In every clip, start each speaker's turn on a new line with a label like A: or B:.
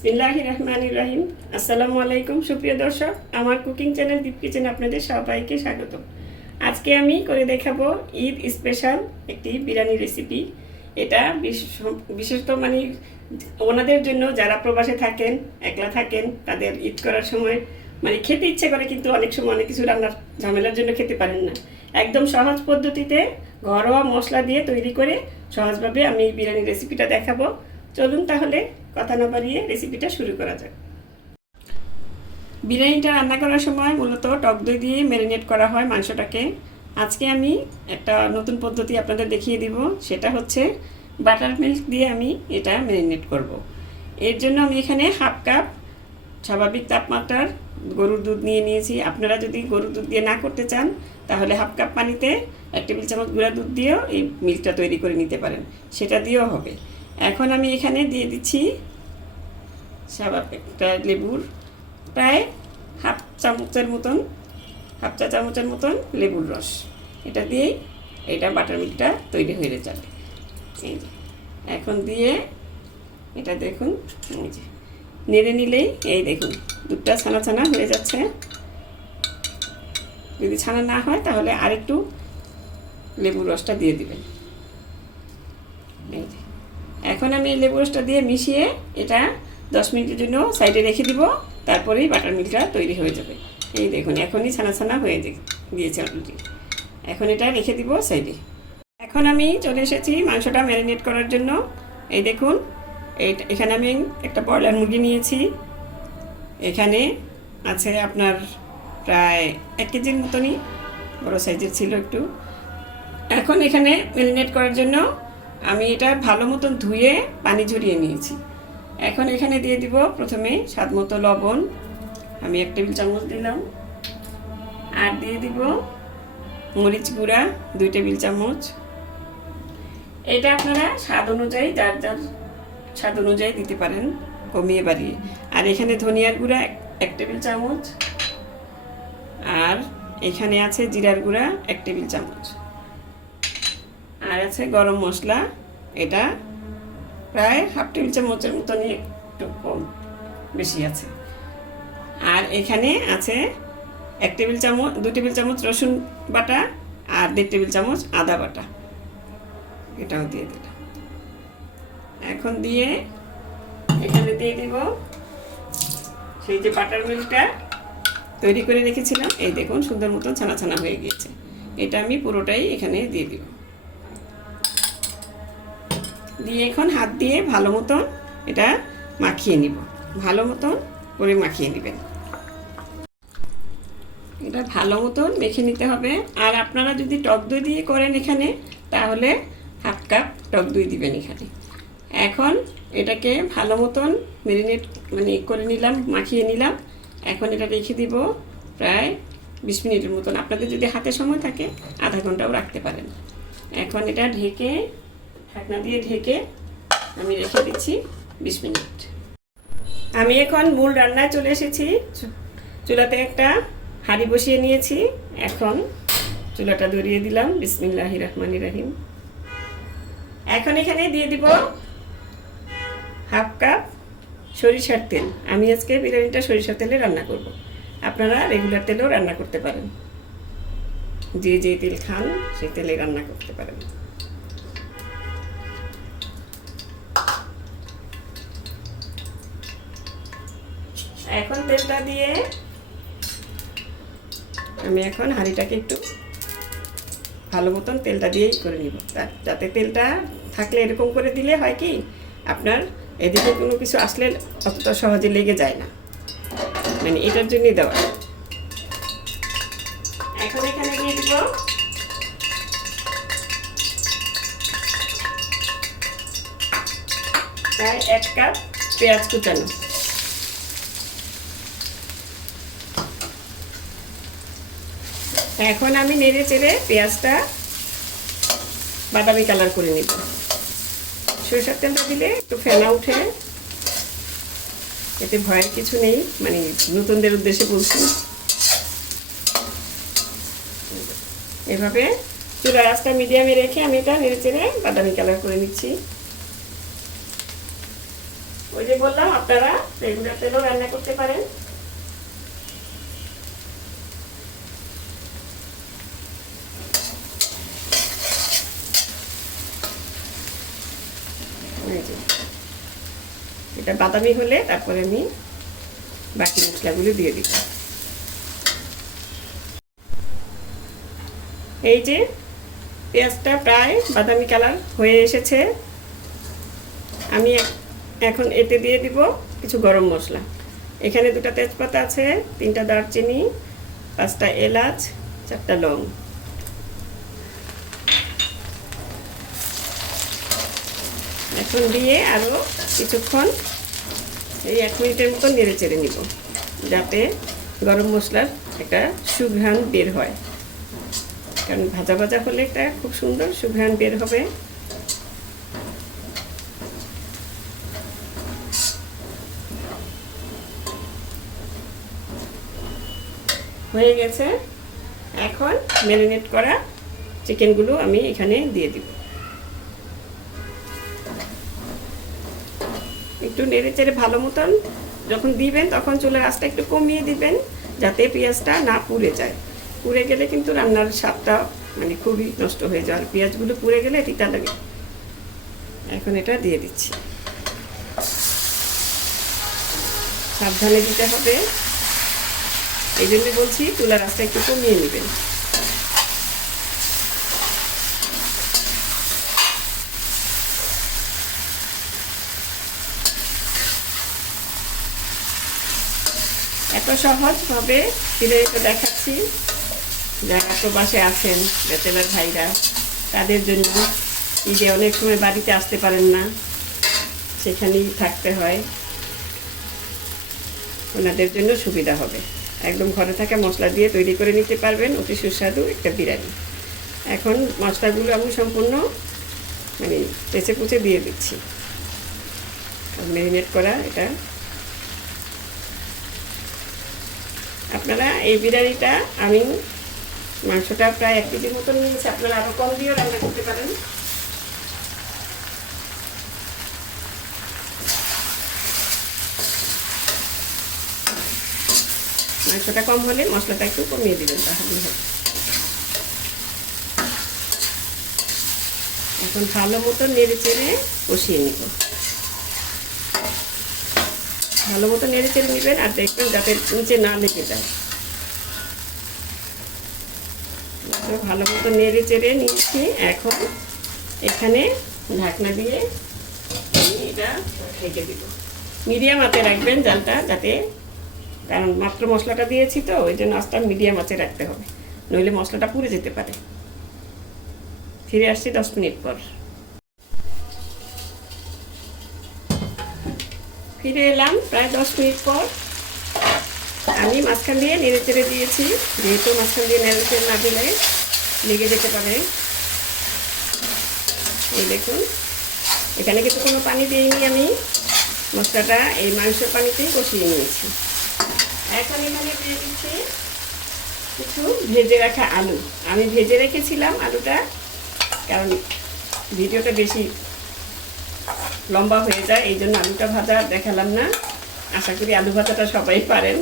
A: বিসমিল্লাহ রহমান রাহিম। আসসালামু আলাইকুম, সুপ্রিয় দর্শক। আমার কুকিং চ্যানেল দীপ কিচেন আপনাদের সবাইকে স্বাগত। আজকে আমি করে দেখাবো ঈদ স্পেশাল একটি বিরিয়ানি রেসিপি এটা বিশেষত মানে ওনাদের জন্য যারা প্রবাসে থাকেন, একলা থাকেন, তাদের ঈদ করার সময় মানে খেতে ইচ্ছে করে, কিন্তু অনেক সময় অনেক কিছু রান্নার ঝামেলার জন্য খেতে পারেন না। একদম সহজ পদ্ধতিতে ঘরোয়া মশলা দিয়ে তৈরি করে সহজভাবে আমি বিরিয়ানি রেসিপিটা দেখাবো। চলুন তাহলে কথা না বাড়িয়ে রেসিপিটা শুরু করা যাক। বিরিয়ানিটা রান্না করার সময় মূলত টক দই দিয়ে ম্যারিনেট করা হয় মাংসটাকে। আজকে আমি একটা নতুন পদ্ধতি আপনাদের দেখিয়ে দিব, সেটা হচ্ছে বাটার মিল্ক দিয়ে আমি এটা ম্যারিনেট করব। এর জন্য আমি এখানে হাফ কাপ স্বাভাবিক তাপমাত্রার গরুর দুধ নিয়ে নিয়েছি। আপনারা যদি গরুর দুধ দিয়ে না করতে চান, তাহলে হাফ কাপ পানিতে এক টেবিল চামচ গুঁড়া দুধ দিয়েও এই মিল্কটা তৈরি করে নিতে পারেন। সেটা দিয়েও হবে। এখন আমি এখানে দিয়ে দিচ্ছি একটা লেবুর প্রায় হাফ চামচের মতন, হাফ চা চামচের মতন লেবুর রস। এটা দিয়েই এটা বাটার মিল্কটা তৈরি হয়ে যাবে। এই যে, এখন দিয়ে এটা দেখুন, এই যে, নেড়ে নিলেই এই দেখুন, দুধটা ছানা ছানা হয়ে যাচ্ছে। যদি ছানা না হয় তাহলে আরেকটু লেবুর রসটা দিয়ে দিবেন। এই যে এখন আমি এই লেবু রসটা দিয়ে মিশিয়ে এটা দশ মিনিটের জন্য সাইডে রেখে দিব, তারপরেই বাটার মিল্কটা তৈরি হয়ে যাবে। এই দেখুন, এখনই ছানা ছানা হয়ে দিয়েছে অলরেডি এখন এটা রেখে দিব সাইডে। এখন আমি চলে এসেছি মাংসটা ম্যারিনেট করার জন্য। এই দেখুন এখানে আমি একটা ব্রয়লার মুরগি নিয়েছি। এখানে আছে আপনার প্রায় এক কেজির মতনই, বড় সাইজের ছিল একটু। এখন এখানে ম্যারিনেট করার জন্য আমি এটা ভালো মতন ধুয়ে পানি ঝরিয়ে নিয়েছি। এখন এখানে দিয়ে দিব প্রথমে স্বাদ মতো লবণ। আমি এক টেবিল চামচ দিলাম। আর দিয়ে দিব মরিচ গুঁড়া, দুই টেবিল চামচ। এটা আপনারা স্বাদ অনুযায়ী, যার যার স্বাদ অনুযায়ী দিতে পারেন, কমিয়ে বাড়িয়ে। আর এখানে ধনিয়ার গুঁড়া এক- টেবিল চামচ। আর এখানে আছে জিরার গুঁড়া এক টেবিল চামচ। আর আছে গরম মশলা, এটা প্রায় হাফ টেবিল চামচের মতনই একটু কম বেশি আছে। আর এখানে আছে এক টেবিল চামচ দু টেবিল চামচ রসুন বাটা আর দেড় টেবিল চামচ আদা বাটা। এটাও দিয়ে দিলাম। এখন দিয়ে এখানে দিয়ে দিব সেই যে বাটার মিল্কটা তৈরি করে রেখেছিলাম। এই দেখুন সুন্দর মতন ছানা ছানা হয়ে গিয়েছে। এটা আমি পুরোটাই এখানে দিয়ে দিব। দিয়ে এখন হাত দিয়ে ভালো মতন এটা মাখিয়ে নিব। ভালো মতন করে মাখিয়ে নেবেন। এটা ভালো মতন মেখে নিতে হবে। আর আপনারা যদি টক দই দিয়ে করেন এখানে, তাহলে হাফ কাপ টক দই দিবেন এখানে। এখন এটাকে ভালো মতন মেরিনেট মানে করে নিলাম, মাখিয়ে নিলাম। এখন এটা রেখে দিব প্রায় বিশ মিনিটের মতন। আপনাদের যদি হাতে সময় থাকে, আধা ঘন্টাও রাখতে পারেন। এখন এটা ঢেকে ঢাকনা দিয়ে ঢেকে আমি রেখে দিচ্ছি বিশ মিনিট। আমি এখন মূল রান্নায় চলে এসেছি। চুলাতে একটা হাঁড়ি বসিয়ে নিয়েছি। এখন চুলাটা ধরিয়ে দিলাম। বিসমিল্লাহ রহমান রাহিম। এখন এখানে দিয়ে দিব হাফ কাপ সরিষার তেল। আমি আজকে বিরিয়ানিটা সরিষার তেলে রান্না করব। আপনারা রেগুলার তেলেও রান্না করতে পারেন। যে যে তেল খান, সেই তেলে রান্না করতে পারেন। এখন তেলটা দিয়ে আমি এখন হাঁড়িটাকে একটু ভালো মতন তেলটা দিয়েই করে নিব। যাতে তেলটা থাকলে এরকম করে দিলে হয় কি, আপনার এদিকে কোনো কিছু আসলে অতটা সহজে লেগে যায় না। মানে এটার জন্যই দেওয়া। এখন এখানে দিয়ে দিব প্রায় এক কাপ পেঁয়াজ কুচানো। এখন আমি নেড়ে চেড়ে পেঁয়াজটা বাদামি কালার করে নিব। সরিষার তেলটা দিলে একটু ফেনা উঠে, এতে ভয়ের কিছু নেই মানে নতুনদের উদ্দেশ্যে বলছি। এভাবে চুলা রাস্তা মিডিয়ামে রেখে আমি এটা নেড়ে চেড়ে বাদামি কালার করে নিচ্ছি। ওই যে বললাম, আপনারা রেগুলার তেলও রান্না করতে পারেন এই যে। এটা বাদামি হলে তারপরে আমি বাকি মশলাগুলো দিয়ে দিব। এই যে পেঁয়াজটা প্রায় বাদামি কালার হয়ে এসেছে। আমি এখন এতে দিয়ে দিব কিছু গরম মশলা। এখানে দুটো তেজপাতা আছে, তিনটা দারচিনি, পাঁচটা এলাচ, চারটা লং। এখন দিয়ে আরও কিছুক্ষণ এই এক মিনিটের মতো নেড়ে চেড়ে নিব, যাতে গরম মশলার একটা সুঘ্রাণ বের হয়। কারণ ভাজা ভাজা হলে একটা খুব সুন্দর সুঘ্রাণ বের হবে। হয়ে গেছে। এখন ম্যারিনেট করা চিকেনগুলো আমি এখানে দিয়ে দিব। একটু নেড়ে চেড়ে ভালো মতন যখন দিবেন, তখন চুলের আঁচটা একটু কমিয়ে দিবেন, যাতে পেঁয়াজটা না পুড়ে যায়। পুড়ে গেলে কিন্তু রান্নার স্বাদটা মানে খুবই নষ্ট হয়ে যায়। আর পেঁয়াজগুলো পুড়ে গেলে তিতা লাগে এখন এটা দিয়ে দিচ্ছি। সাবধানে দিতে হবে। এই জন্য বলছি, চুলার আঁচটা একটু কমিয়ে নেবেন। এত সহজ সহজভাবে ফিরে দেখাচ্ছি যারা তো প্রবাসে আছেন ব্যাচেলার ভাইরা, তাদের জন্য ঈদে অনেক সময় বাড়িতে আসতে পারেন না, সেখানেই থাকতে হয়। ওনাদের জন্য সুবিধা হবে। একদম ঘরে থাকা মশলা দিয়ে তৈরি করে নিতে পারবেন, অতি সুস্বাদু একটা বিরিয়ানি। এখন মশলাগুলো আমি সম্পূর্ণ মানে চেঁচে কুচে দিয়ে দিচ্ছি। মেরিনেট করা এটা আপনারা এই বিরিয়ানিটা, আমি মাংসটা প্রায় এক কেজির মতন নিয়েছি। আপনারা আরও কম দিয়েও রান্না করতে পারেন। মাংসটা কম হলে মশলাটা একটু কমিয়ে দিবেন তাহলে। এখন ভালো মতো নেড়ে চেড়ে কষিয়ে নিব। ভালো মতো নেড়ে চেড়ে নেবেন আর দেখবেন যাতে নিচে না লেগে যায়। ভালো মতো নেড়ে চেড়ে নিয়েছি এখন এখানে ঢাকনা দিয়ে এটা ঢেকে দিব। মিডিয়াম হাতে রাখবেন জালটা যাতে, কারণ মাত্র মশলাটা দিয়েছি তো, ওই জন্য আস্তে মিডিয়াম আঁচে রাখতে হবে। নইলে মশলাটা পুড়ে যেতে পারে। ফিরে আসছি দশ মিনিট পর। ফিরে এলাম, প্রায় দশ মিনিট পর। আমি মাঝখান দিয়ে নেড়ে চেড়ে দিয়েছি, যেহেতু মাঝখান দিয়ে নেড়ে চেড়ে না দিলে লেগে যেতে পারে। এই দেখুন, এখানে কিন্তু কোনো পানি দিইনি আমি। মশলাটা এই মাংসের পানিতেই কষিয়ে নিয়েছি। এখন এখানে দিয়ে দিচ্ছি কিছু ভেজে রাখা আলু। আমি ভেজে রেখেছিলাম আলুটা, কারণ ভিডিওটা বেশি লম্বা হয়ে যায়, এই জন্য আলুটা ভাজা দেখালাম না। আশা করি আলু ভাজাটা সবাই পারেন।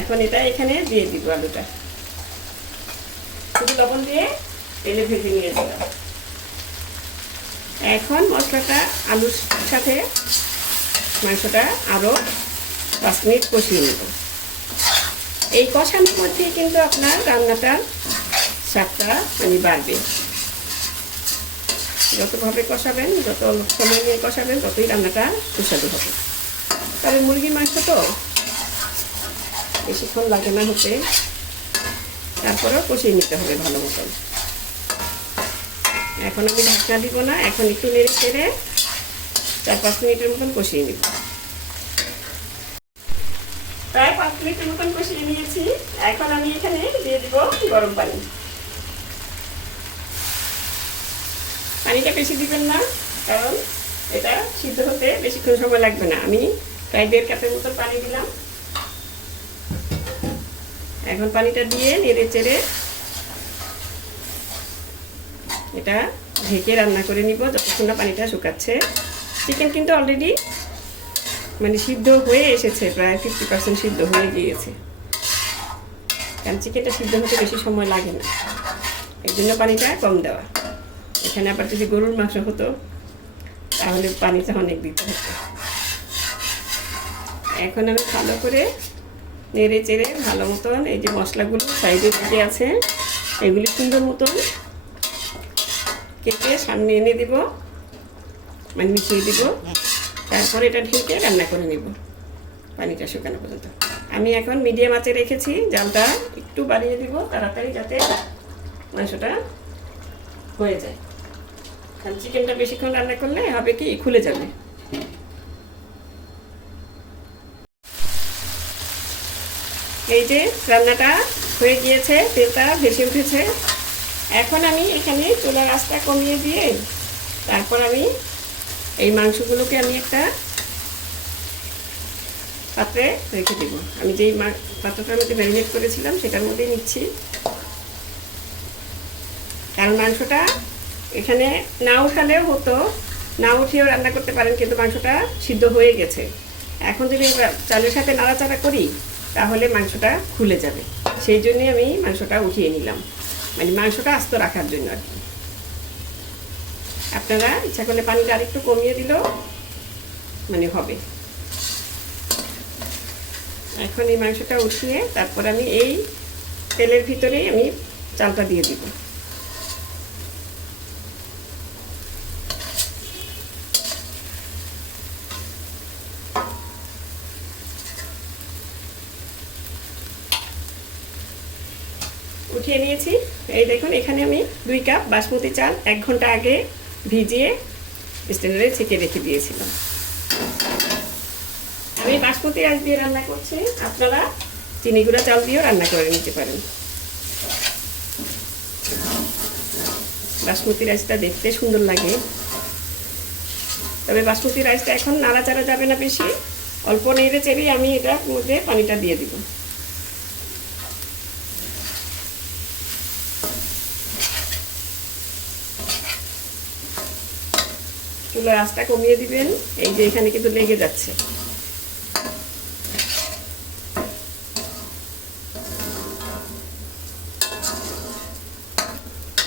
A: এখন এটা এখানে দিয়ে দিব আলুটা। শুধু লবণ দিয়ে তেলে ভেজে নিয়ে দিলাম এখন মশলাটা আলুর সাথে মাংসটা আরও পাঁচ মিনিট কষিয়ে নেব। এই কষানোর মধ্যেই কিন্তু আপনার রান্নাটার স্বাদটা মানে বাড়বে। যতভাবে কষাবেন, যত সময় নিয়ে কষাবেন, ততই রান্নাটা সুস্বাদু হবে। তবে মুরগির মাংস তো বেশিক্ষণ লাগে না হতে। তারপরেও কষিয়ে নিতে হবে ভালো মতন। এখন আমি ঢাকনা দিব না, এখন একটু নেড়ে চেড়ে চার পাঁচ মিনিটের মতন কষিয়ে নিব। প্রায় পাঁচ মিনিটের মতন কষিয়ে নিয়েছি। এখন আমি এখানে দিয়ে দিব গরম পানি। পানিটা বেশি দিবেন না, কারণ এটা সিদ্ধ হতে বেশিক্ষণ সময় লাগবে না। আমি প্রায় দেড় কাপের মতো পানি দিলাম। এখন পানিটা দিয়ে নেড়ে চেড়ে এটা ঢেকে রান্না করে নিব, যতক্ষণ না পানিটা শুকাচ্ছে। চিকেন কিন্তু অলরেডি মানে সিদ্ধ হয়ে এসেছে, প্রায় ফিফটি পার্সেন্ট সিদ্ধ হয়ে গিয়েছে। কারণ চিকেনটা সিদ্ধ হতে বেশি সময় লাগে না। এর জন্য পানিটা কম দেওয়া। এখানে আবার যদি গরুর মাংস হতো, তাহলে পানিটা অনেক দিতে হতো। এখন আমি ভালো করে নেড়ে চেড়ে ভালো মতন এই যে মশলাগুলো সাইডে দিকে আছে, এগুলি সুন্দর মতন কেটে সামনে এনে দিব মানে মিশিয়ে দিব। তারপরে এটা ঢেকে রান্না করে নেব, পানিটা শুকানো পর্যন্ত। আমি এখন মিডিয়াম আঁচে রেখেছি, জালটা একটু বাড়িয়ে দিব, তাড়াতাড়ি যাতে মাংসটা হয়ে যায়। কারণ চিকেনটা বেশিক্ষণ রান্না করলে হবে কি, খুলে যাবে। এই যে রান্নাটা হয়ে গিয়েছে, তেলটা ভেসে উঠেছে। এখন আমি এখানে চুলার আঁচটা কমিয়ে দিয়ে তারপর আমি এই মাংসগুলোকে আমি একটা পাত্রে রেখে দেব। আমি যেই পাত্রটার মধ্যে ম্যারিনেট করেছিলাম, সেটার মধ্যেই নিচ্ছি। কারণ মাংসটা এখানে না উঠালেও হতো। না উঠিয়েও রান্না করতে পারেন, কিন্তু মাংসটা সিদ্ধ হয়ে গেছে। এখন যদি চালের সাথে নাড়াচাড়া করি, তাহলে মাংসটা খুলে যাবে। সেই জন্যে আমি মাংসটা উঠিয়ে নিলাম। মানে মাংসটা আস্ত রাখার জন্য আর কি। আপনারা ইচ্ছা করলে পানিটা আরেকটু কমিয়ে দিলেও মানে হবে। এখন এই মাংসটা উঠিয়ে তারপর আমি এই তেলের ভিতরেই আমি চালটা দিয়ে দিব। উঠিয়ে নিয়েছি। এই দেখুন, এখানে আমি দুই কাপ বাসমতি চাল এক ঘণ্টা আগে ভিজিয়ে স্ট্যান্ডারে ছেঁকে রেখে দিয়েছিলাম। আমি বাসমতি রাইস দিয়ে রান্না করছি। আপনারা চিনি গুঁড়া চাল দিয়েও রান্না করে নিতে পারেন। বাসমতি রাইসটা দেখতে সুন্দর লাগে। তবে বাসমতি রাইসটা এখন নাড়াচাড়া যাবে না বেশি। অল্প নেড়ে চেড়েই আমি এটার মধ্যে পানিটা দিয়ে দিব। চুলার আঁচটা কমিয়ে দিবেন। এই যে এখানে কিন্তু লেগে যাচ্ছে।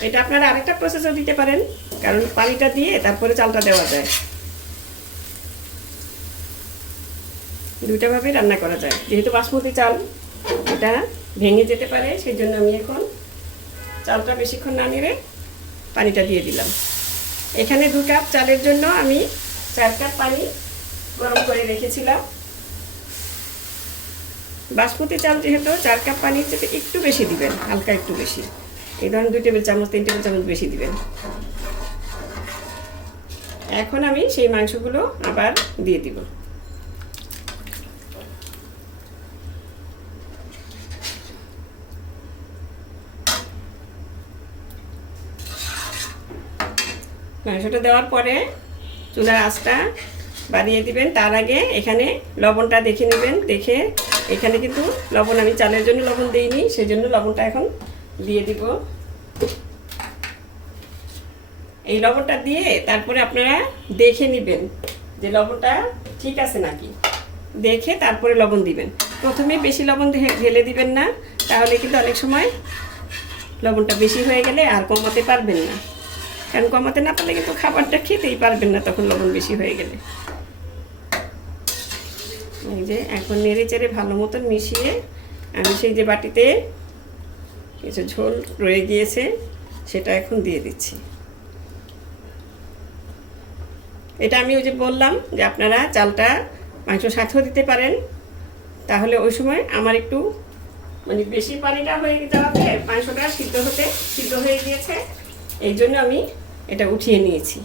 A: এটা আপনারা আরেকটা প্রসেসও দিতে পারেন, কারণ পানিটা দিয়ে তারপরে চালটা দেওয়া যায়। দুইটাভাবে রান্না করা যায়। যেহেতু বাসমতি চাল, এটা ভেঙে যেতে পারে সেই জন্য আমি এখন চালটা বেশিক্ষণ না নেড়ে পানিটা দিয়ে দিলাম। এখানে দু কাপ চালের জন্য আমি চার কাপ পানি গরম করে রেখেছিলাম। বাসমতি চাল যেহেতু চার কাপ পানির চেয়ে একটু বেশি দিবেন, হালকা একটু বেশি। এই ধরনের দুই টেবিল চামচ, তিন টেবিল চামচ বেশি দিবেন। এখন আমি সেই মাংসগুলো আবার দিয়ে দিব। মাংসটা দেওয়ার পরে চুলার আঁচটা বাড়িয়ে দিবেন। তার আগে এখানে লবণটা দেখে নেবেন। দেখে এখানে কিন্তু লবণ, আমি চালের জন্য লবণ দিইনি সেই জন্য লবণটা এখন দিয়ে দিব। এই লবণটা দিয়ে তারপরে আপনারা দেখে নেবেন যে লবণটা ঠিক আছে নাকি। দেখে তারপরে লবণ দিবেন। প্রথমে বেশি লবণ ঢেলে দিবেন না, তাহলে কিন্তু অনেক সময় লবণটা বেশি হয়ে গেলে আর কমাতে পারবেন না। কারণ কমাতে না পারলে কিন্তু খাবারটা খেতেই পারবেন না, তখন লবণ বেশি হয়ে গেলে। এই যে এখন নেড়ে চেড়ে ভালো মতন মিশিয়ে আমি সেই যে বাটিতে কিছু ঝোল রয়ে গিয়েছে, সেটা এখন দিয়ে দিচ্ছি। এটা আমি ওই যে বললাম যে আপনারা চালটা মাংস সাথেও দিতে পারেন। তাহলে ওই সময় আমার একটু মানে বেশি পানিটা হয়ে যাওয়াতে মাংসটা সিদ্ধ হতে, সিদ্ধ হয়ে গিয়েছে। এই জন্য আমি এটা উঠিয়ে নিয়েছি।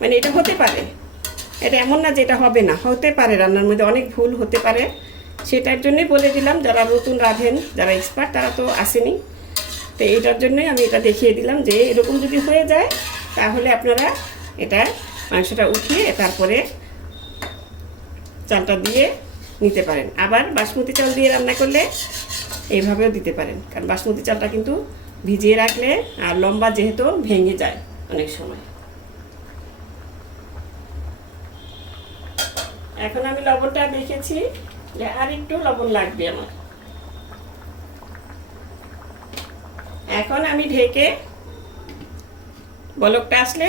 A: মানে এটা হতে পারে। এটা এমন না যে এটা হবে না, হতে পারে, রান্নার মধ্যে অনেক ভুল হতে পারে। সেটার জন্যই বলে দিলাম, যারা নতুন রাঁধেন, যারা এক্সপার্ট তারা তো আসেনি। তো এইটার জন্যই আমি এটা দেখিয়ে দিলাম যে এরকম যদি হয়ে যায়, তাহলে আপনারা এটা মাংসটা উঠিয়ে তারপরে চালটা দিয়ে নিতে পারেন। আবার বাসমতি চাল দিয়ে রান্না করলে এইভাবেও দিতে পারেন। কারণ বাসমতি চালটা কিন্তু ভিজিয়ে রাখলে আর লম্বা যেহেতু ভেঙে যায়। অনেক সময়। এখন আমি লবণটা দেখেছি যে আর একটু লবণ লাগবে আমার। এখন আমি ঢেকে বলকটা আসলে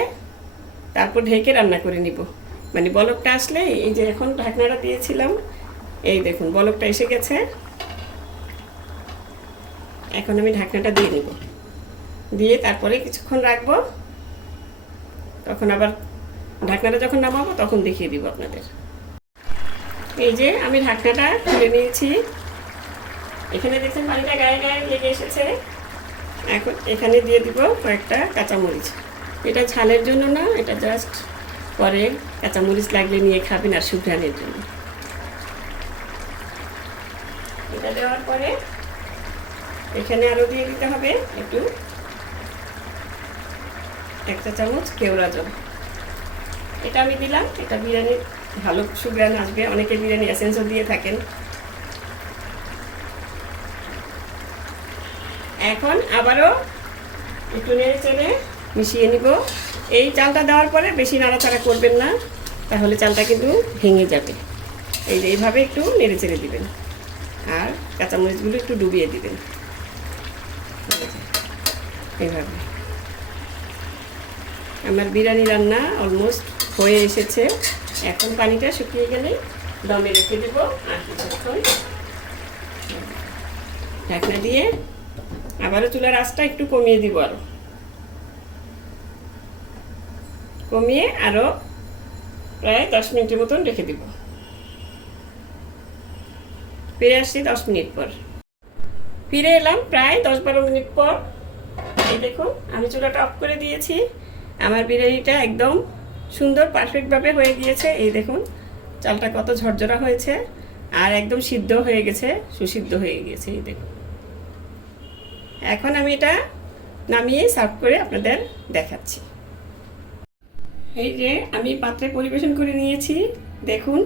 A: তারপর ঢেকে রান্না করে নিব। মানে বলকটা আসলে এই যে এখন ঢাকনাটা দিয়েছিলাম, এই দেখুন বলকটা এসে গেছে। এখন আমি ঢাকনাটা দিয়ে নিব। দিয়ে তারপরে কিছুক্ষণ রাখব। তখন আবার ঢাকনাটা যখন নামাবো, তখন দেখিয়ে দিব আপনাদের। এই যে আমি ঢাকনাটা খুলে নিয়েছি। এখানে দেখছেন পানিটা গায়ে গায়ে লেগে এসেছে। এখন এখানে দিয়ে দিব কয়েকটা কাঁচামরিচ। এটা ঝালের জন্য না, এটা জাস্ট পরে কাঁচামরিচ লাগলে নিয়ে খাবেন আর সুঘ্রানের জন্য। এটা দেওয়ার পরে এখানে আরও দিয়ে দিতে হবে একটু একটা চামচ কেওড়া জল। এটা আমি দিলাম, এটা বিরিয়ানির ভালো সুগ্রান আসবে। অনেকে বিরিয়ানি এসেন্সও দিয়ে থাকেন। এখন আবারও একটু নেড়ে চেড়ে মিশিয়ে নিব। এই চালটা দেওয়ার পরে বেশি নাড়াচাড়া করবেন না, তাহলে চালটা কিন্তু ভেঙে যাবে। এই যে এইভাবে একটু নেড়ে চেড়ে দিবেন। আর কাঁচামরিচগুলো একটু ডুবিয়ে দিবেন। এইভাবে। আমার বিরিয়ানি রান্না অলমোস্ট হয়ে এসেছে। এখন পানিটা শুকিয়ে গেলে দমে রেখে দেব আর কিছুক্ষণ ঢাকনা দিয়ে আবারও চুলার আঁচটা একটু কমিয়ে দিব আরও কমিয়ে আরও প্রায় দশ মিনিটের মতন রেখে দিব। ফিরে আসছি দশ মিনিট পর। ফিরে এলাম প্রায় দশ বারো মিনিট পর। এই দেখুন, আমি চুলাটা অফ করে দিয়েছি। আমার বিরিয়ানিটা একদম সুন্দর পারফেক্টভাবে হয়ে গিয়েছে। এই দেখুন, চালটা কত ঝরঝরা হয়েছে আর একদম সিদ্ধ হয়ে গেছে, সুসিদ্ধ হয়ে গিয়েছে, এই দেখুন। এখন আমি এটা নামিয়ে সার্ভ করে আপনাদের দেখাচ্ছি। এই যে আমি পাত্রে পরিবেশন করে নিয়েছি, দেখুন,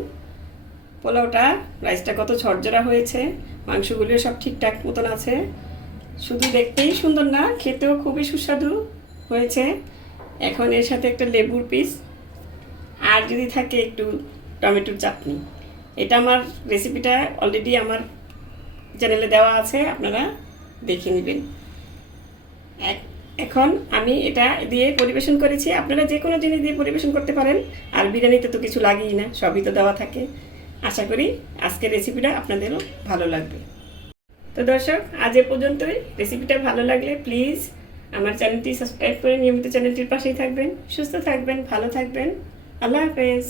A: পোলাওটা, রাইসটা কত ঝরঝরা হয়েছে, মাংসগুলিও সব ঠিকঠাক মতন আছে। শুধু দেখতেই সুন্দর না, খেতেও খুবই সুস্বাদু হয়েছে। এখন এর সাথে একটা লেবুর পিস আর যদি থাকে একটু টমেটোর চাটনি। এটা আমার রেসিপিটা অলরেডি আমার চ্যানেলে দেওয়া আছে, আপনারা দেখে নেবেন। এখন আমি এটা দিয়ে পরিবেশন করেছি। আপনারা যে কোনো জিনিস দিয়ে পরিবেশন করতে পারেন। আর বিরিয়ানিতে তো কিছু লাগেই না, সবই তো দেওয়া থাকে। আশা করি আজকের রেসিপিটা আপনাদেরও ভালো লাগবে। তো দর্শক, আজ এ পর্যন্তই। রেসিপিটা ভালো লাগলে প্লিজ আমার চ্যানেলটি সাবস্ক্রাইব করে নিয়মিত চ্যানেলটির পাশেই থাকবেন সুস্থ থাকবেন ভালো থাকবেন। আল্লাহ হাফেজ।